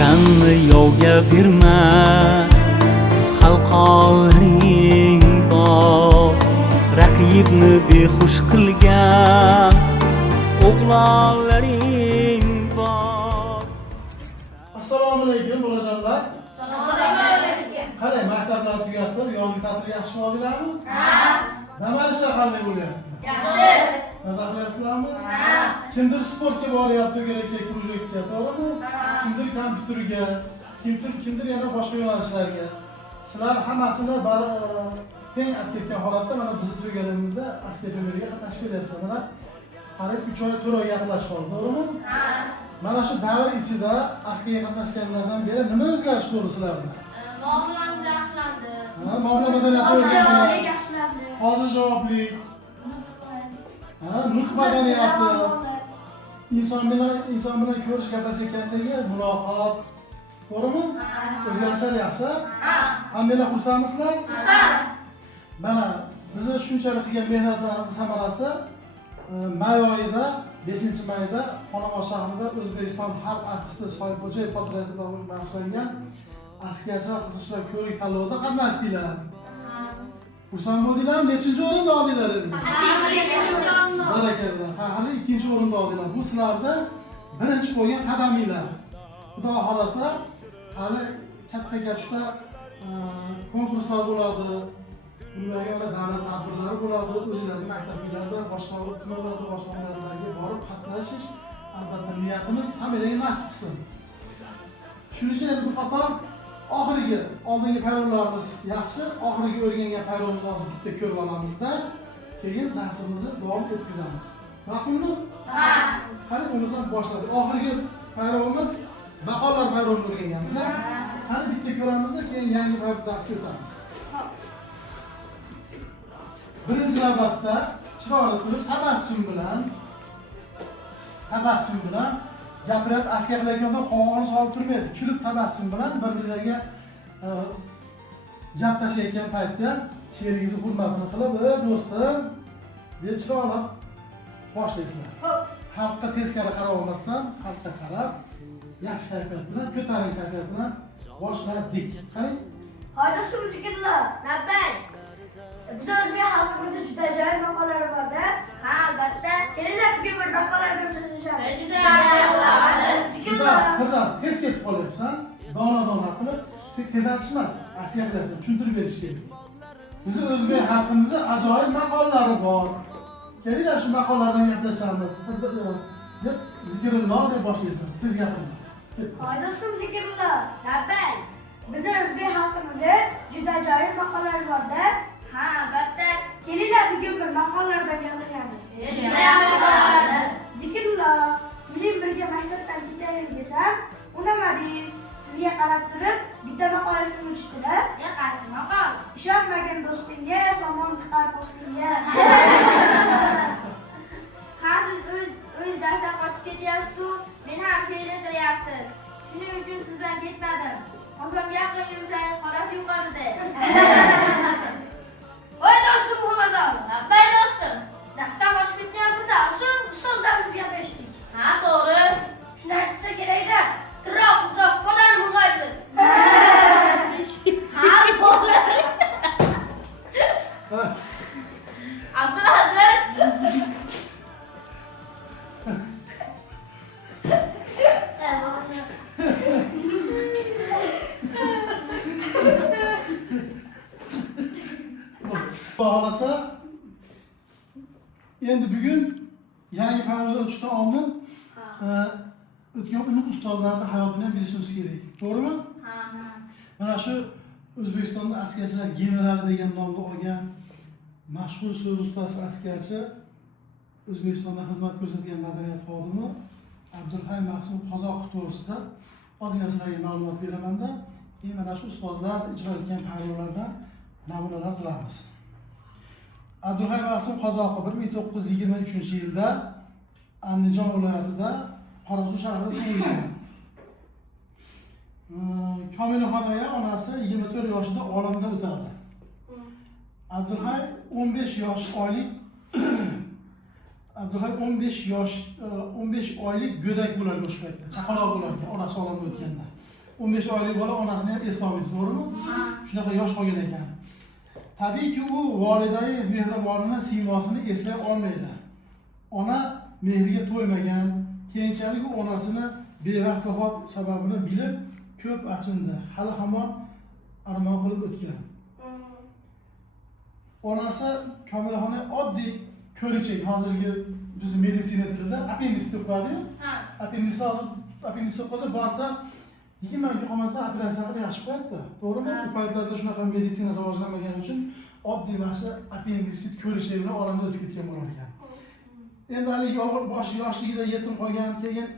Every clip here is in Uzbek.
vatanni yovga bermas xalqoring bor, raqibni behush qilgan o'g'lonlaring bor. Assalomu alaykum bolajonlar. Assalomu alaykum. Qalay, maktablar tugatib, yozgi ta'til yaxshi bo'ldinglarmi? Ha. Nima ishlar qanday bo'lyapti? Yaxshi. Maza qilyapsizlarmi? Ha. Kimdir sportga boryapti, yo'lakka, krujokka, to'g'rimi? Kimdir kompyuterga, kimdir yana boshqa yo'nalishlarga. Sizlar hammasini teng olib ketgan holatda mana bizni tugaganimizda askabellarga qatnashib kelyapsizlar. Mana qarib 3 oy, 4 oy yaqinlashib qoldi, to'g'rimi? Ha. Mana shu davr ichida askarga qatnashganlardan beri nima o'zgarish bo'ldi sizlarda? Muomalamiz yaxshilandi. Muomala madaniyati Hozirjavoblik yaxshilandi. hozirjavoblik, nutq madaniyati, inson bilan ko'rish, gaplashayotgandagi muloqot, to'g'rimi? O'zgarishlar yaxshi. Ha. Hammalar xursandmisizlar? Xursand. Mana bizni shunchalik qilgan mehnatlarimiz samarasi may oyida 5-mayda Xonobod shahrida O'zbekiston xalq artisti Soyib Xo'jayev portretiga bag'ishlangan askarchilar qizishlar ko'rik tanlovida qatnashdinglar. Xursand bo'ldinglarmi? Nechinchi o'rinda oldinglar endi? Barakalloh. Hali 2-o'rinda oldinglar. Bu sizlarda birinchi qo'ygan qadaminglar. Xudo xolasa hali katta konkurslar bo'ladi. Bunlarga davlat tadbirlari bo'ladi. O'zingizlarning maktabinglarda, boshqa tumanlarda, boshqa viloyatlarga borib qatnashish albatta niyatimiz hammaga nasib qilsin. Shuning uchun bu qator oldingi payronlarimiz yaxshi, oxirgi o'rgangan payronimizni hozir bitta ko'rib olamizda, keyin darsimizni davom etkazamiz. Ma'qulmi? Ha. Qani bo'lmasa boshladik. Oxirgi payronimiz maqollar payronini o'rganganmiz. Qani bitta ko'ramizda, keyin yangi darsga o'tamiz. Birinchi navbatda chiroyli turib tabassum bilan gapiradi. Askarlarga qog'oz solib turmaydi. Kulib tabassum bilan bir-birlariga gaplashayotgan paytda sherigingizni hurmatini qilib, do'stim deb chiroyli boshlaysizlar. Xalqqa teskari qarab olmasdan, xalqqa qarab, yaxshi kayfiyat bilan, ko'tarinki kayfiyat bilan boshladik. Qarang. Qoidasi zikrlar. Navbat. Biz o'zbek xalqimizning juda ajoyib maqollari bor-da. Ha, albatta. Kelinglar bugun bir maqollardan so'zlashamiz. Juda yaxshi. Firdavs, tez ketib qolyapsan. Dona qilib, sen tezatishmas, askarlarga tushuntirib berish kerak. Bizning o'zbek xalqimizning ajoyib maqollari bor. Kelinglar shu maqollardan gaplashamiz. Deb zikrulloh deb boshlaysan. Tez gapirma. Qoidasi zikrlar. Navbat. Biz o'zbek xalqimizning juda ajoyib maqollari bor-da. Ha, albatta. Kelinglar bugun bir maqollardan gaplashamiz. Juda yaxshi bo'ladi. Zikrulloh, bilim birga maktabdan ketaylik desam, unamadingiz. Sizga qarab turib, bitta maqolasini uchdilar. Qaysi maqol? Ishonmagan do'stingga, somon tiqar postingga. Ha, siz o'z darsdan qochib ketyapsiz-ku, men ham she'rni qilyapsiz. Shuning uchun siz bilan ketmadim. Hozir gapirib yursangiz qorasi yo'qadi-da. Voy do'stim Muhammadov, navbat do'stim. Darsdan qochib ketganimda, so'ng ustozlarimiz gaplashdik. Ha, to'g'ri. Shuni aytsa kerak-da. Tirroq uzoq podar bo'lmaydi. Ha, to'g'ri. Abdulaziz. Xohlasa endi bugun yangi payronda o'tishdan oldin o'tgan ulug' ustozlarning hayotini ham bilishimiz kerak. To'g'rimi? Ha. Mana shu O'zbekistonda askarchilar generali degan nomni olgan mashhur so'z ustasi askarchi, O'zbekistonda xizmat ko'rsatgan madaniyat xodimi Abdulhay Maqsum Qozoqov to'g'risida ozgina sizlarga ma'lumot beraman-da, keyin mana shu ustozlar ijro etgan payronlardan namunalar qilamiz. Abdulhay Maqsum Qozoqov 1923-yilda Andijon viloyatida Qorasuv shahrida tug'ilgan. Komilxon aya onasi 24 yoshida olamdan o'tadi. Abdulhay 15 yosh oylik Abdulhay 15 oylik go'dak bo'larga o'sha paytda, chaqaloq bo'larga onasi olamdan o'tganda. 15 oylik bola onasini ham eslolmaydi, to'g'rimi? Shunaqa yosh qolgan ekan. Tabiiyki u volidai mehribonini siymosini eslay olmaydi. Ona mehriga to'ymagan, keyinchalik u onasini bevaqt vafot sababini bilib ko'p achindi. Hali hamon armon qilib o'tgan. Onasi Komilaxona oddiy ko'richak, hozirgi biz meditsina tilida appendis deb qo'yadi-ku. Appendis qolsa borsa 20 kun qolmasdan operatsiya qilib yaxshi qo'yadi. To'g'rimi? U paytlarda shunaqa meditsina rivojlanmagani uchun oddiy mana appendisit ko'richak bilan olamdan o'tib ketgan bo'lar ekan. Endi hali yoshligida yetim qolgan, keyin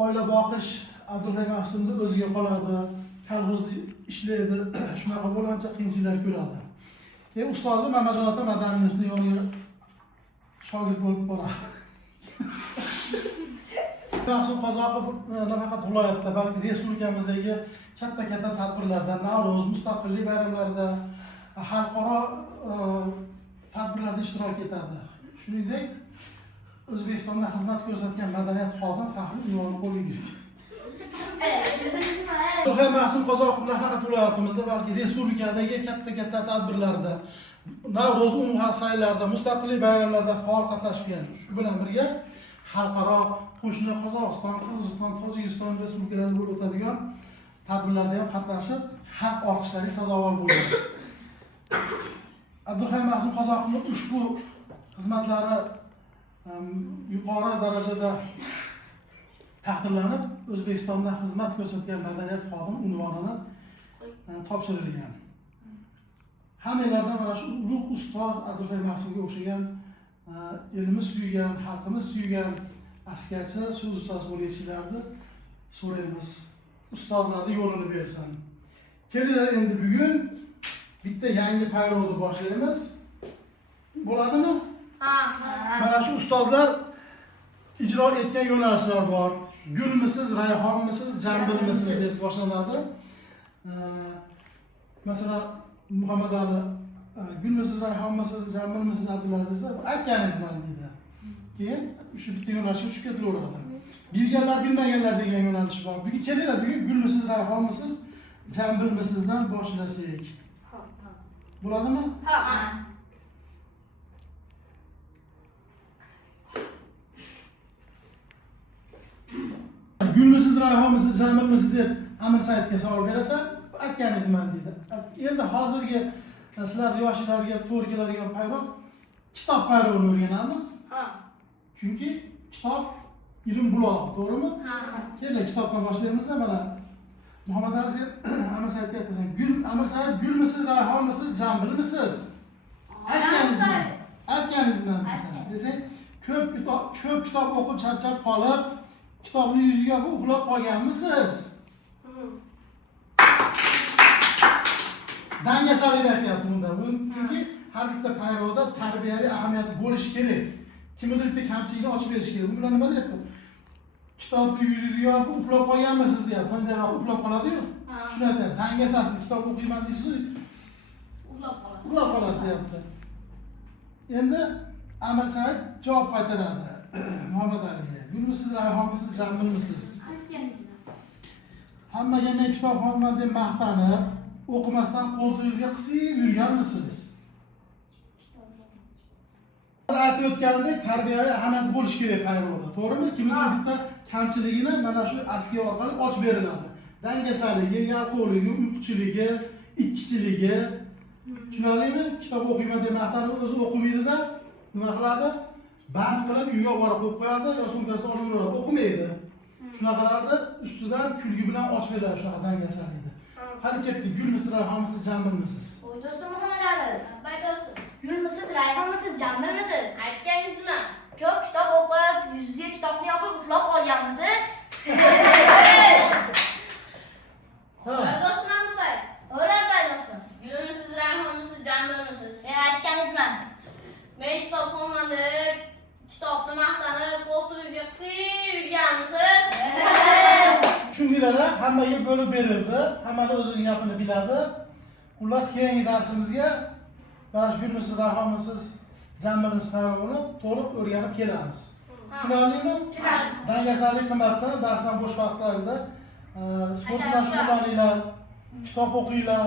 oila boqish Abdulla Mahsumni o'ziga qoladi, kolxozda ishlaydi, shunaqa bo'lancha qiyinchiliklar ko'radi. Ustozi Mamajon ota Madaminiyning yoniga shogird bo'lib boradi. Mahsum Qozoqov nafaqat viloyatda, balki respublikamizdagi katta tadbirlarda, Navro'z, Mustaqillik bayramlarida, xalqaro tadbirlarda ishtirok etadi. Shuningdek, O'zbekistonda xizmat ko'rsatgan madaniyat xodim faxriy unvoni qo'lga kiritdi. Abdulla Mahsum Qozoqov nafaqat viloyatimizda, balki respublikadagi katta tadbirlarda, Navro'z umumxalq sayillarida, Mustaqillik bayramlarida faol qatnashgan. Shu bilan birga xalqaro qo'shni Qozog'iston, Qirg'iziston, Tojikiston respublikalarida bo'lib o'tadigan tadbirlarda ham qatnashib, xalq olqishlariga sazovor bo'ldi. Abdulla Mahsum Qozoqovning ushbu xizmatlari yuqori darajada taqdirlanib, O'zbekistonda xizmat ko'rsatgan madaniyat xodim unvonini topshirilgan. Hammalardan mana shu ulug' ustoz Abdulla Mahsumga o'xshagan elimiz suygan, xalqimiz suygan askarchi, so'z ustozi bo'lishlarni so'raymiz. Ustozlarning yo'lini bersin. Kelinglar endi bugun bitta yangi payrovni boshlaymiz. Bo'ladimi? Mana shu ustozlar ijro etgan yo'nalishlar bor. Gulmisiz, rayhonmisiz, jambilmisiz deb boshlanadi. Masalan, Muhammad Ali gulmisiz, rayhonmisiz, jambilmisiz Abdulaziz aytganingizman deydi. Keyin shu bitta yo'nalishga tushib ketaveradi. Bilganlar, bilmaganlar degan yo'nalish bor. Bugun kelinglar, bugun gulmisiz, rayhonmisiz, jambilmisizdan boshlasak. Bo'ladimi? Gulmisiz, rayhonmisiz, jamilmisiz deb Amir Saidga savol berasan, aytganingizman deydi. Endi hozirgi sizlar yoshlarga to'g'ri keladigan payrov kitob payrovini o'rganamiz. Chunki kitob ilm bulog'i, to'g'rimi? Kelinglar kitobdan boshlaymiz. Mana Muhammad Ali Amir Saidga aytasan, Amir Said gulmisiz, rayhonmisiz, jambilmisiz? Aytganingizman desang, ko'p kitob o'qib charchab qolib, kitobni yuziga uxlab qolganmisiz? Dangasalik aytyapti bunda. Chunki har bitta payrovda tarbiyaviy ahamiyat bo'lishi kerak. Kimdir bitta kamchilikni ochib berish kerak. Bu bilan nima deyapti? Kitobni yuziga uxlab qolganmisiz deyapti. Bunday vaqt uxlab qoladi-yu. Shuni aytadi. Dangasasiz kitob o'qiyman deysiz, uxlab qolasiz deyapti. Endi Amir Said javob qaytaradi Muhammad Aliga. Gulmisiz, rayhonmisiz, jambilmisiz? Hammaga men kitobxonman deb maqtanib, o'qimasdan qo'ltig'ingizga qisib yurganmisiz? Aytib o'tganimdek, tarbiyaviy ahamiyat bo'lishi kerak payrovda, to'g'rimi? Kimdir bitta kamchiligini mana shu askiya orqali ochib beriladi. Dangasaligi, yalqovligi, uyquchiligi, ikkichiligi. Tushunarlimi? Kitob o'qiyman deb maqtanib o'zi o'qimaydi-da, nima qiladi? Band qilib uyga borib qo'yib qo'yadi, yo sumkasidan olib yuradi, o'qimaydi. Shunaqalarda ustidan kulgi bilan ochib beradi shunaqa dangasalikni. Qani ketdi, gulmisiz, rayhonmisiz, jambilmisiz? Do'stim Muhammad Ali, do'stim. Gulmisiz, rayhonmisiz, jambilmisiz? Aytganingizman. Ko'p kitob o'qib, yuziga kitobni yopib uxlab qolganmisiz? Do'stim Amsay. O'ylab do'stim. Gulmisiz, rayhonmisiz, jambilmisiz? Aytganingizman. Men kitobxonman deb kitobni maqtanib, qo'ltig'ingizga qisib yurganmisiz? Tushundinglar, hammaga bo'lib berildi, hammani o'zining gapini biladi. Xullas, keyingi darsimizga mana shu gulmisiz, rayhonmisiz, jambilmisiz payrovini to'liq o'rganib kelamiz. Tushunarlimi? Dangasalik qilmasdan darsdan bo'sh vaqtlarida sport bilan shug'ullaninglar, kitob o'qinglar.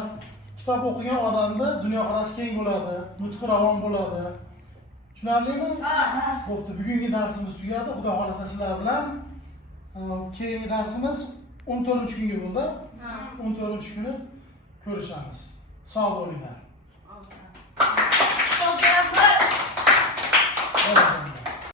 Kitob o'qigan odamda dunyoqarashi keng bo'ladi, nutqi ravon bo'ladi. Tushunarlimi? Bo'pti, bugungi darsimiz tugadi. Xudo xolasa sizlar bilan keyingi darsimiz 14-kunga bo'ldi. 14-kuni ko'rishamiz. Sog' bo'linglar.